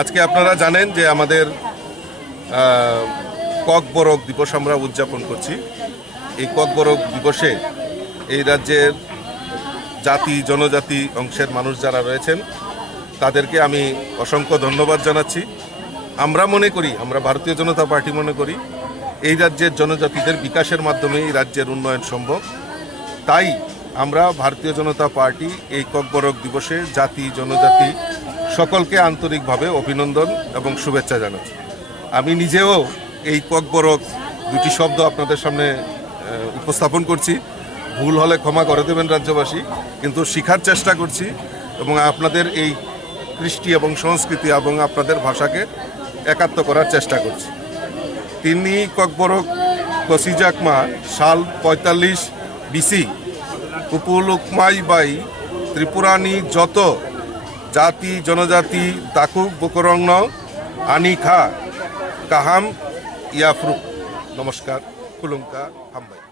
আজকে আপনারা জানেন যে আমাদের ককবরক দিবস আমরা উদযাপন করছি। এই ককবরক দিবসে এই রাজ্যের জাতি জনজাতি অংশের মানুষ যারা রয়েছেন তাদেরকে আমি অসংখ্য ধন্যবাদ জানাচ্ছি। আমরা মনে করি, আমরা ভারতীয় জনতা পার্টি মনে করি এই রাজ্যের জনজাতিদের বিকাশের মাধ্যমে এই রাজ্যের উন্নয়ন সম্ভব। তাই আমরা ভারতীয় জনতা পার্টি এই ককবরক দিবসে জাতি জনজাতি সকলকে আন্তরিকভাবে অভিনন্দন এবং শুভেচ্ছা জানাচ্ছি। আমি নিজেও এই ককবরক দুটি শব্দ আপনাদের সামনে উপস্থাপন করছি। ভুল হলে ক্ষমা করে দেবেন রাজ্যবাসী, কিন্তু শিখার চেষ্টা করছি এবং আপনাদের এই কৃষ্টি এবং সংস্কৃতি এবং আপনাদের ভাষাকে একাত্ম করার চেষ্টা করছি। তিনি ককবরক কসিজাকমা সাল 45 BC কুপুলুকমাই বাই ত্রিপুরানি যত জাতি জনজাতি দাকুক বকরংন আনি খা কাহাম ইয়াফরুক। নমস্কার, কুলুমকা হামবাই।